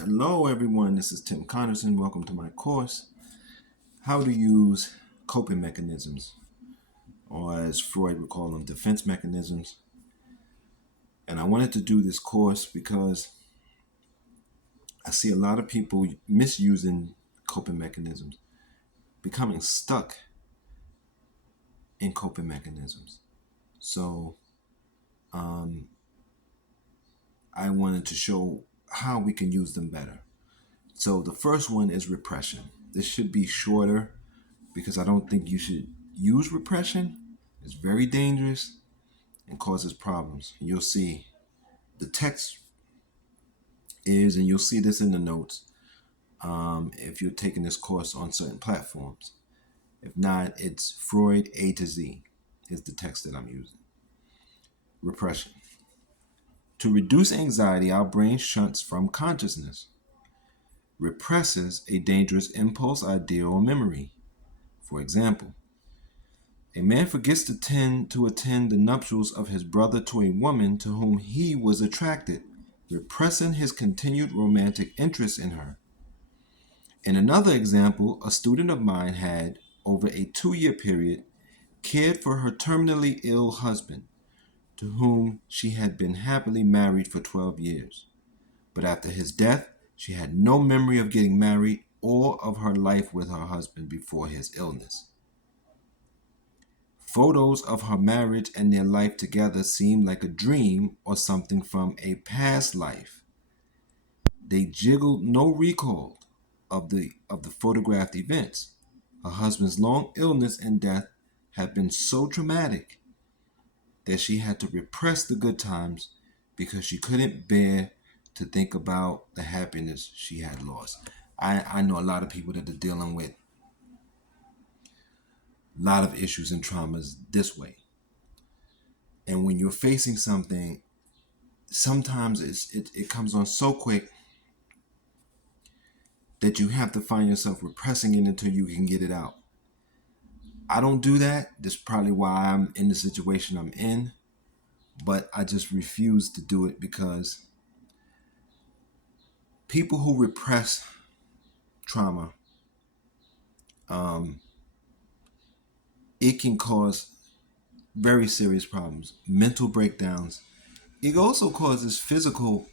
Hello everyone, this is Tim Connerson. Welcome to my course, How to Use Coping Mechanisms, or as Freud would call them, defense mechanisms. And I wanted to do this course because I see a lot of people misusing coping mechanisms, becoming stuck in coping mechanisms. So I wanted to show how we can use them better. So the first one is repression. This should be shorter because I don't think you should use repression. It's very dangerous and causes problems. You'll see the text is, and you'll see this in the notes if you're taking this course on certain platforms. If not, it's Freud A to Z is the text that I'm using. Repression. To reduce anxiety, our brain shunts from consciousness, represses a dangerous impulse, idea, or memory. For example, a man forgets to attend the nuptials of his brother to a woman to whom he was attracted, repressing his continued romantic interest in her. In another example, a student of mine had, over a 2-year period, cared for her terminally ill husband, to whom she had been happily married for 12 years. But after his death, she had no memory of getting married or of her life with her husband before his illness. Photos of her marriage and their life together seemed like a dream or something from a past life. They jiggled no recall of the photographed events. Her husband's long illness and death had been so traumatic that she had to repress the good times because she couldn't bear to think about the happiness she had lost. I know a lot of people that are dealing with a lot of issues and traumas this way. And when you're facing something, sometimes it comes on so quick that you have to find yourself repressing it until you can get it out. I don't do that. That's probably why I'm in the situation I'm in. But I just refuse to do it because people who repress trauma, it can cause very serious problems, mental breakdowns. It also causes physical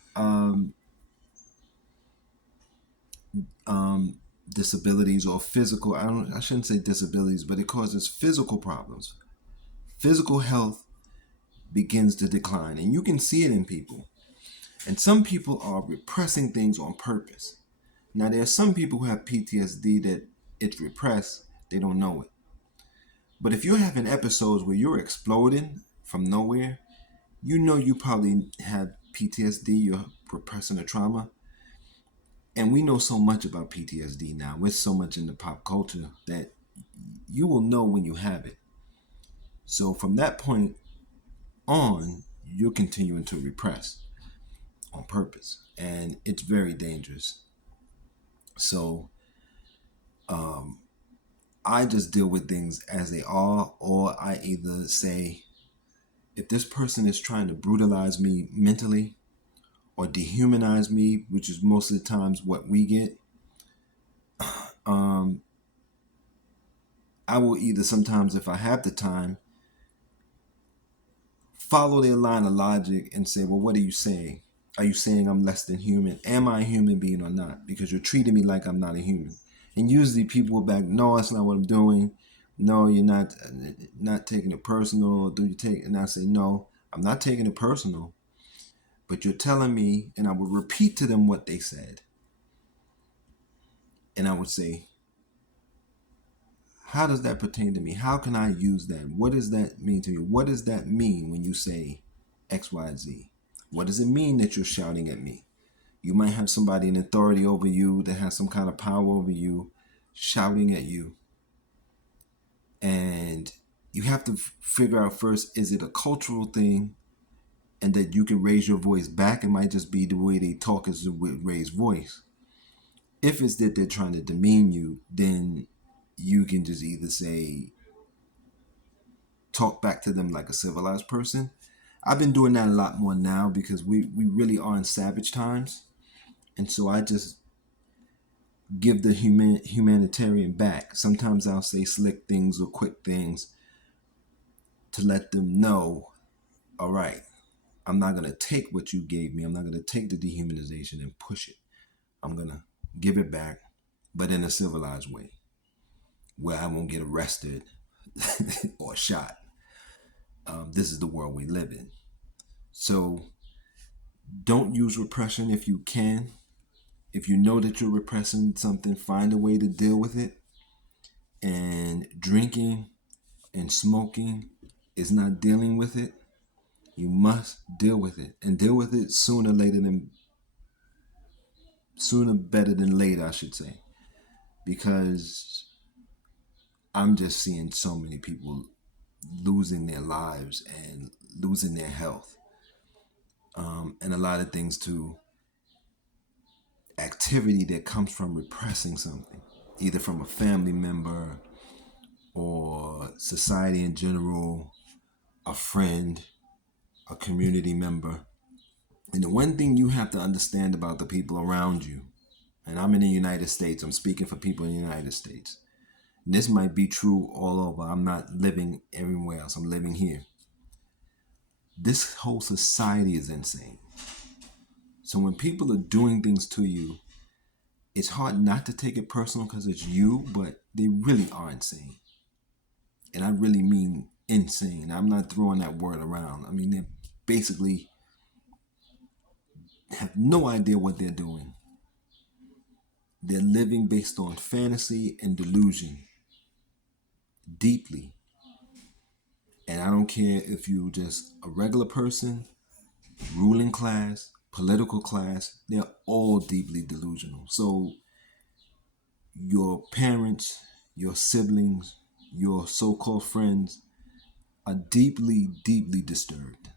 disabilities or physical. I shouldn't say disabilities, but it causes physical problems. Physical health begins to decline, and you can see it in people. And some people are repressing things on purpose. Now, there are some people who have PTSD that it's repressed, they don't know it. But if you're having episodes where you're exploding from nowhere, you know you probably have PTSD, you're repressing a trauma. And we know so much about PTSD now. We're so much in the pop culture that you will know when you have it. So from that point on, you're continuing to repress on purpose. And it's very dangerous. So I just deal with things as they are, or I either say, if this person is trying to brutalize me mentally or dehumanize me, which is most of the times what we get, I will either sometimes, if I have the time, follow their line of logic and say, well, what are you saying? Are you saying I'm less than human? Am I a human being or not? Because you're treating me like I'm not a human. And usually people will back, no, that's not what I'm doing. No, you're not taking it personal. Do you take? And I say, no, I'm not taking it personal. But you're telling me, and I would repeat to them what they said. And I would say, how does that pertain to me? How can I use that? What does that mean to me? What does that mean when you say X, Y, Z? What does it mean that you're shouting at me? You might have somebody in authority over you that has some kind of power over you shouting at you. And you have to figure out first, is it a cultural thing and that you can raise your voice back? It might just be the way they talk is with raised voice. If it's that they're trying to demean you, then you can just either say, talk back to them like a civilized person. I've been doing that a lot more now because we really are in savage times. And so I just give the humanitarian back. Sometimes I'll say slick things or quick things to let them know, all right, I'm not going to take what you gave me. I'm not going to take the dehumanization and push it. I'm going to give it back, but in a civilized way where I won't get arrested or shot. This is the world we live in. So don't use repression if you can. If you know that you're repressing something, find a way to deal with it. And drinking and smoking is not dealing with it. You must deal with it, and deal with it sooner better than later, I should say, because I'm just seeing so many people losing their lives and losing their health, and a lot of things to activity that comes from repressing something, either from a family member or society in general, a friend, a community member. And the one thing you have to understand about the people around you, and I'm in the United States, I'm speaking for people in the United States. And this might be true all over. I'm not living everywhere else, I'm living here. This whole society is insane. So when people are doing things to you, it's hard not to take it personal because it's you, but they really are insane. And I really mean insane. I'm not throwing that word around. I mean, they basically have no idea what they're doing. They're living based on fantasy and delusion deeply. And I don't care if you're just a regular person, ruling class, political class, they're all deeply delusional. So your parents, your siblings, your so-called friends are deeply, deeply disturbed.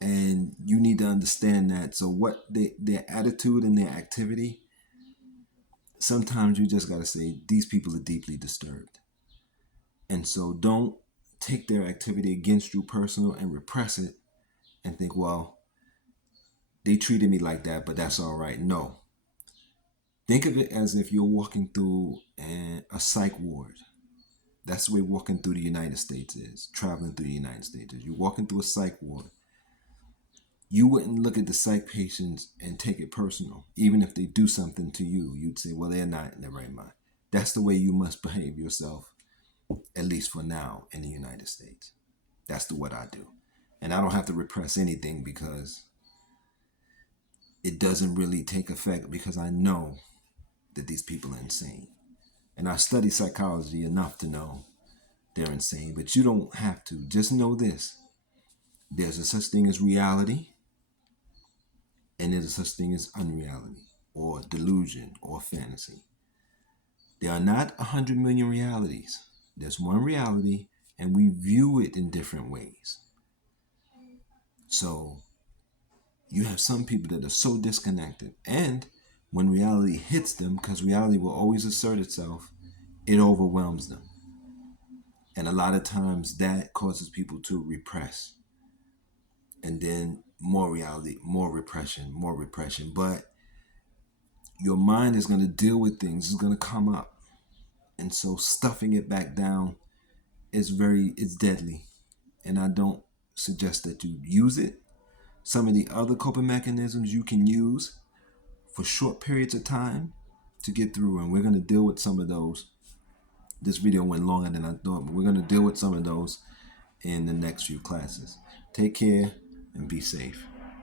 And you need to understand that. So what their attitude and their activity, sometimes you just got to say, these people are deeply disturbed. And so don't take their activity against you personal and repress it and think, well, they treated me like that, but that's all right. No. Think of it as if you're walking through a psych ward. That's the way walking through the United States is, traveling through the United States is. You're walking through a psych ward. You wouldn't look at the psych patients and take it personal. Even if they do something to you, you'd say, well, they're not in their right mind. That's the way you must behave yourself, at least for now, in the United States. That's what I do. And I don't have to repress anything because it doesn't really take effect, because I know that these people are insane. And I study psychology enough to know they're insane, but you don't have to. Just know this. There's a such thing as reality, and there's a such thing as unreality, or delusion, or fantasy. There are not 100 million realities. There's one reality, and we view it in different ways. So you have some people that are so disconnected, and when reality hits them, because reality will always assert itself, it overwhelms them. And a lot of times that causes people to repress. And then more reality, more repression, more repression. But your mind is going to deal with things. It's going to come up. And so stuffing it back down it's deadly. And I don't suggest that you use it. Some of the other coping mechanisms you can use for short periods of time to get through. And we're going to deal with some of those. This video went longer than I thought, but we're going to deal with some of those in the next few classes. Take care and be safe.